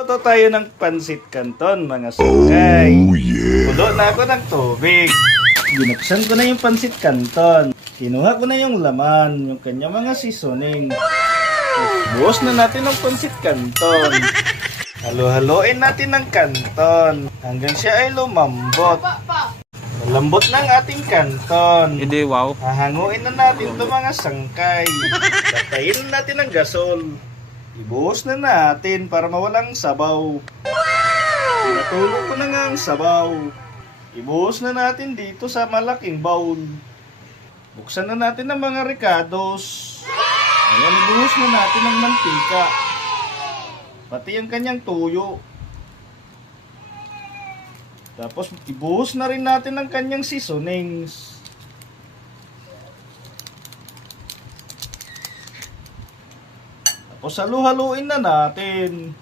Ito tayo ng pansit canton, mga sungay. Oh, yeah. Pulo na ako ng tubig. Binuksan ko na yung pansit canton. Kinuha ko na yung laman, yung kanya mga seasoning. Buhos na natin ang pansit canton. Halo-haloin natin ng canton hanggang siya ay lumambot. Malambot na ang ating canton. Hindi, wow. Hahanguin na natin ito mga sangkay. Patayin natin ang gasol. Ibuhos na natin para mawalang sabaw. Pinatulog ko na nga ang sabaw. Ibuhos na natin dito sa malaking bowl. Buksan na natin ang mga ricados. Ayan, ibuhos na natin ang mantika. Pati ang kanyang tuyo. Tapos ibuhos na rin natin ang kanyang seasonings. Tapos halu-haluin na natin.